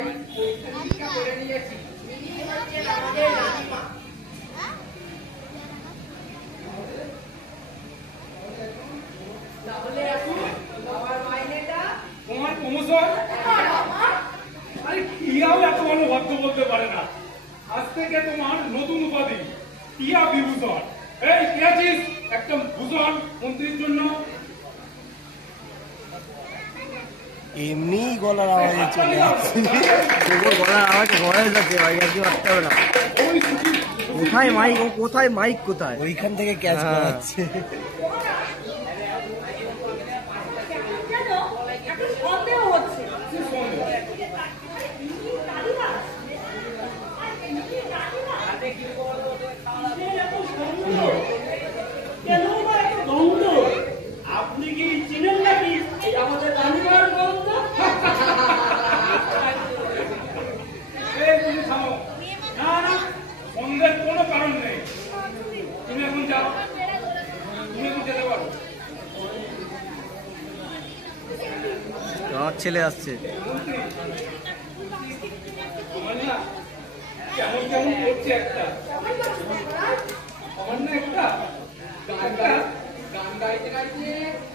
আজ থেকে তোমার নতুন উপাধি টিয়া বিভূষণ। এই টিয়াছিস একটা ভূষণ মন্ত্রীর জন্য। এমনি গলার আওয়াজে চলে আসছে, গলার আওয়াজে ভয় যাচ্ছে ভাই, আর কি পারতে হবে না। কোথায় মাইক, ও কোথায় মাইক, কোথায় ওইখান থেকে ক্যাচ করাচ্ছে। আপনি কি চিনেন নাকি আমাদের রানীমার গন্ধ? না না, সন্দেহের কোনো কারণ নেই। তুমি এখন যাও, তুমি এখন যেতে পারো। আমার ছেলে আসছে। কেমন কেমন করছে একটা, আমার না একটা গান গাইতে গাইতে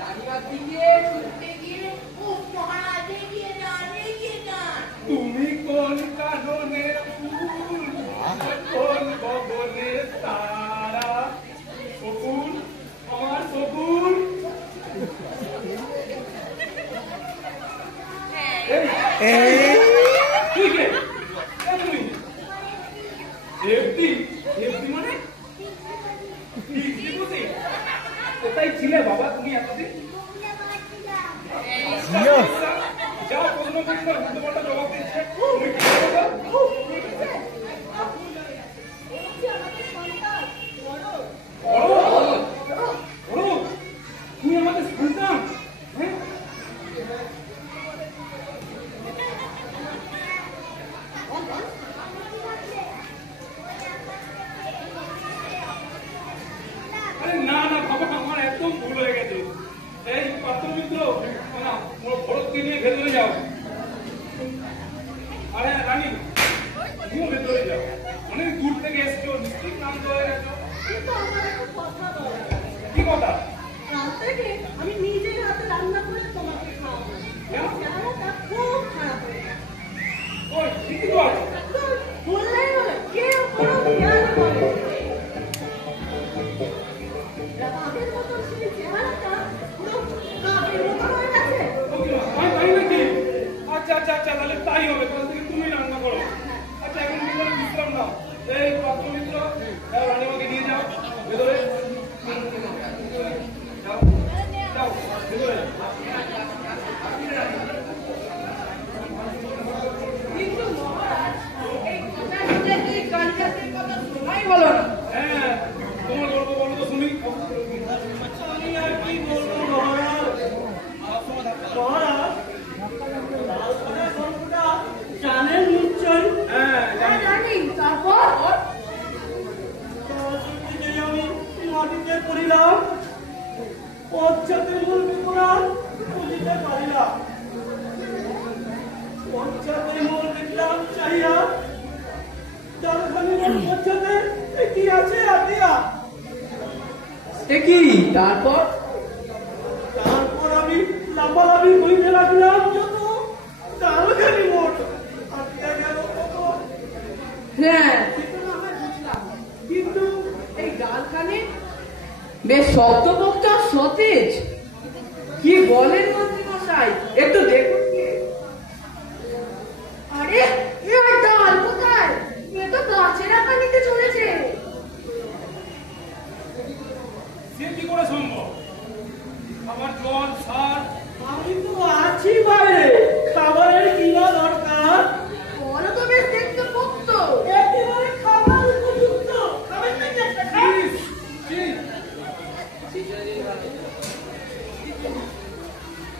রানীমার দিকে ছুটতে গিয়ে তুমি কোন কাননে ফুল, কোন গগনে তারা, শকুন আমার শকুন। মানে কোথায় ছিলে বাবা তুমি এতদিন? যা প্রশ্ন করছো উল্টোপাল্টা জবাব দিচ্ছে। তুমি আমাদের সন্তান? না না বাবা, আমার একদম ভুল হয়ে গেছে। এই পাত্রমিত্র ভরতকে নিয়ে ভেতরে যাও। আরে রানী, তুমিও ভেতরে যাও, অনেক দূর থেকে এসছো, নিশ্চয়ই ক্লান্ত হয়ে গেছো। কি কথা? আমি নিজের হাতে রান্না করে তোমাকে খাওয়াবো। চেহারাটা খুব খারাপ হয়ে গেছে। ওই ঠিকই তো আছে। বললেই হলো, কেউ কোনো খেয়াল করে আগের মতো সেই চেহারাটা পুরো কাকের মতো হয়ে গেছে। তাই নাকি? আচ্ছা আচ্ছা আচ্ছা, তাহলে তাই হবে। তাহলে থেকে তুমি রান্না করো। আচ্ছা এখন ভিতরে বিশ্রাম নাও। এই পাত্রমিত্র, রানীমাকে নিয়ে যাও ভেতরে। যাও যাও ভেতরে। কিন্তু মহারাজ, এই কথা শুনে কি কালিদাসের কথা শোনাই হলো না। হ্যাঁ, তোমার গল্প বলো তো শুনি। আমি আর কি বলবো মহারাজ? মহারাজ, লালপাড়ার গল্পটা জানেন নিশ্চয়? হ্যাঁ জানি। তারপর আমি মাটিতে পড়িলাম, পঞ্চায়েতের মূল বিপরান বুঝিতে পারিলাম। পঞ্চায়েতের মূল দেখলাম চাহিয়া, চারখানি পঞ্চায়েতে কি আছে আদিয়া। কি তারপর? তারপর আমি লাফালাফি হইতে লাগলাম, যত চারখানি মোট আদিয়া গেল কত। হ্যাঁ, সেটা না হয় বুঝলাম, কিন্তু এই গালখানে বেশ শক্তপোক্ত আর সতেজ। কি বলেন মন্ত্রী মশাই, একটু দেখুন কি। আরে এর ডাল কোথায়? এ তো গাছের আঁকা নিতে চলেছে। সে কি করে সম্ভব? আমার জল সার আমি তো আছি বাইরে, খাবারের কিনা দরকার। বলো তো, বেশ দেখতে পোক্ত। একেবারে খাবার উপযুক্ত। খাবেন নাকি একটা খান? কি? 哎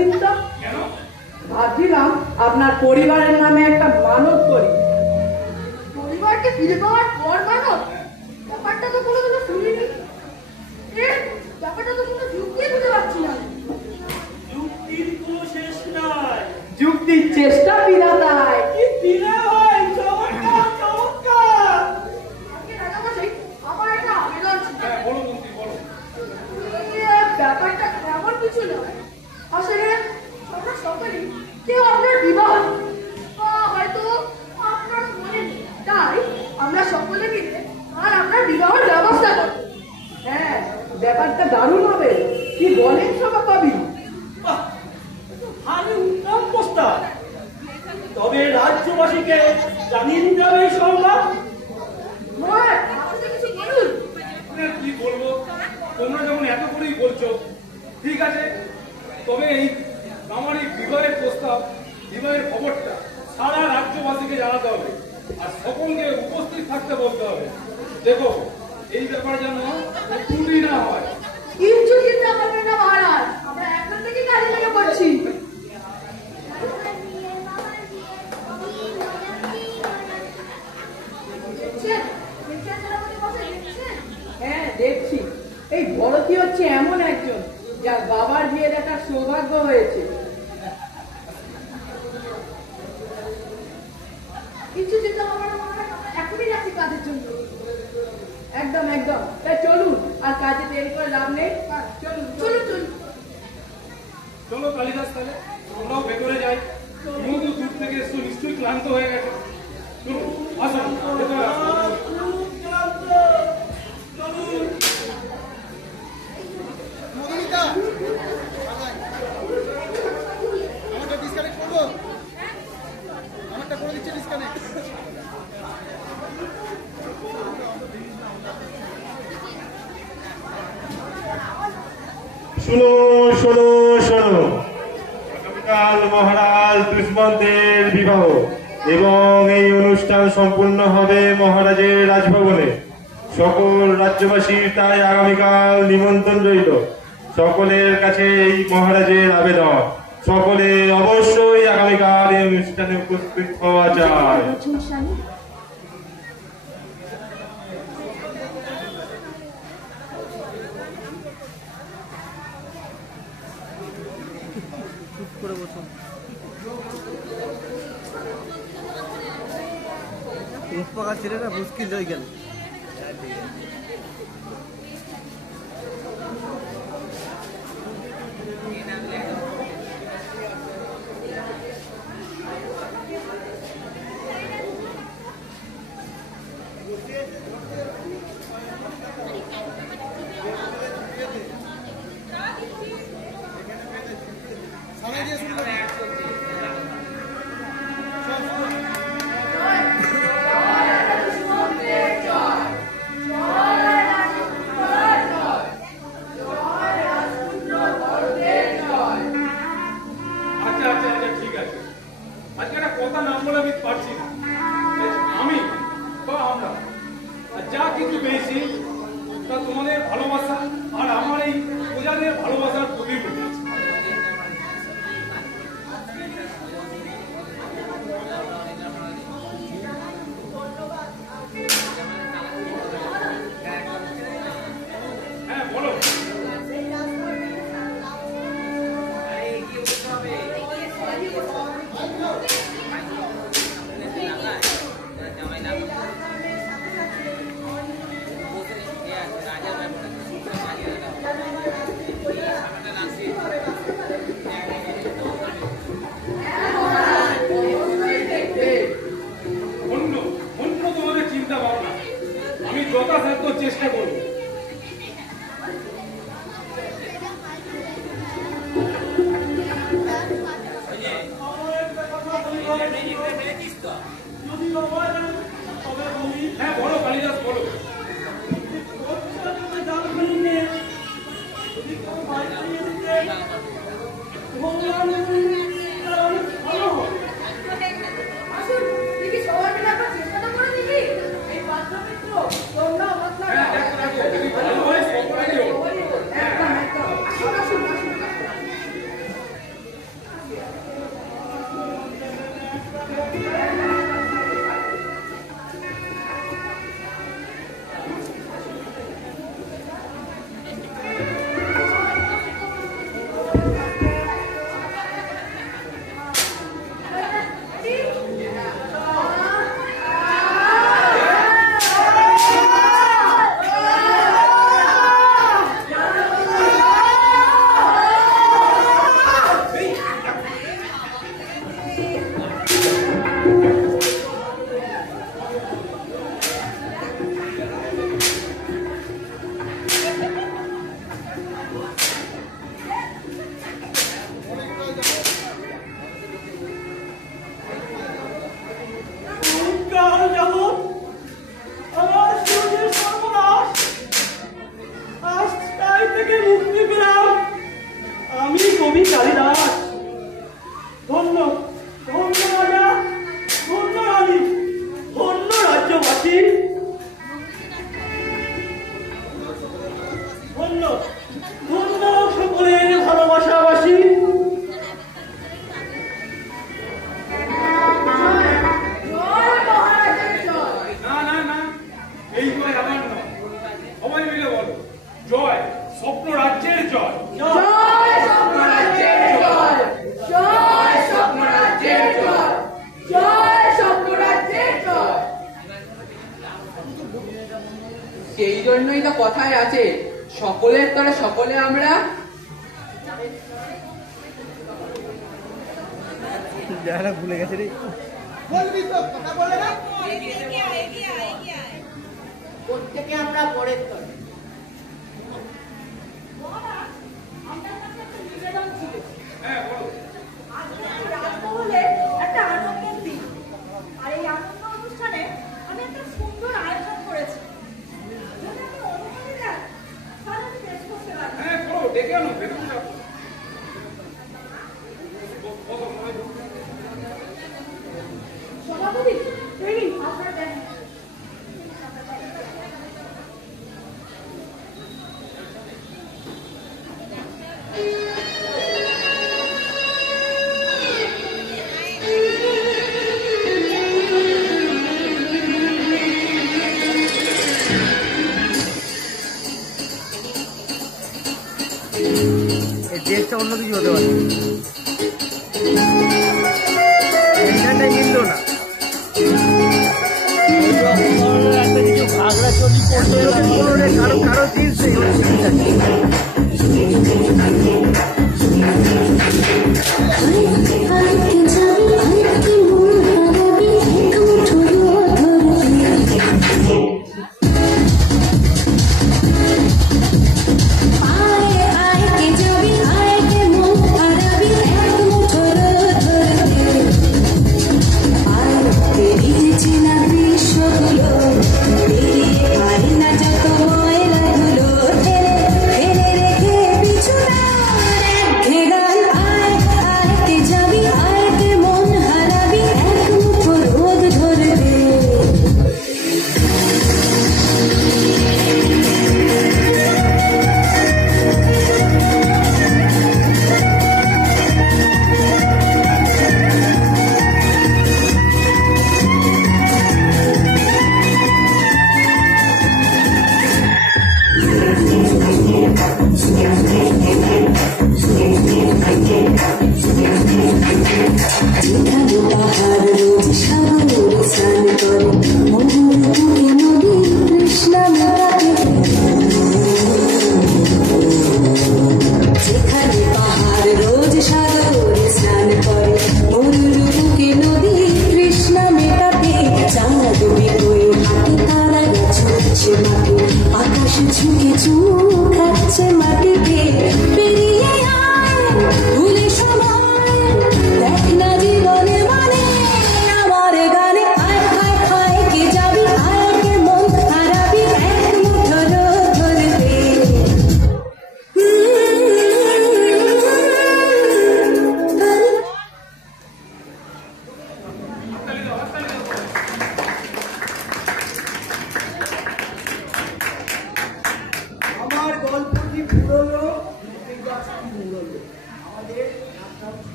দিন তো। কেন? ভাবছিলাম আপনার পরিবারের নামে একটা মানত করি। পরিবারকে ফিরে পাওয়ার পর মানব? ব্যাপারটা তো কোনোদিনও শুনিনি। ব্যাপারটা তো কোনো যুক্তি বুঝতে পারছি না। যুক্তির কোনো শেষ নাই। যুক্তির চেষ্টা বিধাতায়। কি বিনা হয়, চমৎকার চমৎকার। আজকে রাজামশাই, আমার একটা আবেদন ছিল। হ্যাঁ বলো মন্ত্রী বলো। ব্যাপারটা এমন কিছু নয়। আসলে আমরা সকলেই কেউ আপনার বিবাহ বা হয়তো আপনার মনে নেই, তাই আমরা সকলে মিলে আর আপনার বিবাহের ব্যবস্থা করব। হ্যাঁ, ব্যাপারটা দারুণ হবে। কি বলেন সভাকবি? বাহ, ভারী উত্তম প্রস্তাব। তবে রাজ্যবাসীকে জানিয়ে দিতে হবে এই সংবাদ। মহারাজ, আপনি কিছু বলুন। কি বলবো, তোমরা যখন এত করেই বলছো, ঠিক আছে। তবে আমার এই বিবাহের প্রস্তাব, বিবাহের খবরটা সারা রাজ্যবাসীকে জানাতে হবে আর সকলকে উপস্থিত থাকতে বলতে হবে। দেখো এই ব্যাপার যেন ত্রুটি না হয়। কিচ্ছু চিন্তা করবেন না মহারাজ, আমরা এখন থেকে কাজে লেগে পড়ছি। দেখছেন? দেখছেন সেনাপতি মশাই, দেখছেন? হ্যাঁ, দেখছি। এই ভরতই হচ্ছে এমন একজন যার বাবার বিয়ে দেখার সৌভাগ্য হয়েছে। কিচ্ছু চিন্তা করবেন না মহারাজ, আমরা এখনই যাচ্ছি কাজের জন্য। একদম একদম। তাই চলুন, আর কাজে দেরি করে লাভ নেই। চলুন চলুন চলুন। চলো কালিদাস, তাহলে আমরাও ভেতরে যাই। তুমিও তো দূর থেকে এসছো, নিশ্চয়ই ক্লান্ত হয়ে গেছে। চলুন আসুন ভেতরে আসুন। মধুমিতা, আমারটা ডিসকানেক্ট করবো? আমারটা করে দিচ্ছে ডিসকানেক্ট। শোনো শোনো শোনো, আগামীকাল মহারাজ দুষ্মন্তের বিবাহ এবং এই অনুষ্ঠান সম্পূর্ণ হবে মহারাজের রাজভবনে। সকল রাজ্যবাসীর তাই আগামীকাল নিমন্ত্রণ রইল। সকলের কাছে এই মহারাজের আবেদন, সকলে অবশ্যই আগামীকাল এই অনুষ্ঠানে উপস্থিত হওয়া চায়। করে বসো। পাকা ছেলেরা মুশকিল হয়ে গেল। সামনে দিয়ে শুরু করুন। আচ্ছা আচ্ছা আচ্ছা, ঠিক আছে। আজকে একটা কথা নাম বলে আমি পারছি না। আমি বা আমরা আর যা কিছু পেয়েছি তা তোমাদের ভালোবাসা আর আমার এই প্রজাদের ভালোবাসার প্রতিরূপ। হ্যাঁ বলো। অন্য অন্য তোমাদের চিন্তা ভাবনা আমি যথাসাধ্য চেষ্টা করব। আমার একটা কথা বলি, যদি বাবা জানেন তবে বলি। হ্যাঁ বলো কালিদাস বলো। জাল ফেলি নিয়ে যদি কোনো মাছ দিয়ে দিতে ভগবান অনেক ভালো হয়। আসুন, দেখি সবাই মিলে একবার চেষ্টাটা করে দেখি। এই পাত্র মিত্র, তোমরা মত হ্যাঁ লাগাও। দেখো দেখো, যদি ভালো হয় সকলেরই হোক। একদম একদম। আসুন আসুন আসুন। কথায় আছে, সকলের তরে সকলে আমরা। যারা ভুলে গেছে রে, বলবি তো, কথা বলে না। প্রত্যেকে আমরা পরের তরে। হ্যাঁ বলো। আজকে রাজমহলে একটা আনন্দের দিন, আর এই আনন্দ অনুষ্ঠানে আমি একটা সুন্দর আয়োজন করেছি। যদি আমি অনুমতি দেন, তাহলে আমি বেশ করতে পারি। হ্যাঁ করো, ডেকে আনো, ভেতরে যাও। বলো, সবাই বলো। সভাপতি, তৈরি আপনারা দেখেন। এই দেশটা অন্য কিছু হতে পারে, এইখানটাই মিলল না। একটা কিছু ঘাগড়া চলি করলে কারো কারো জিনিস নেই, ওর জিনিস আছে। পাহাড়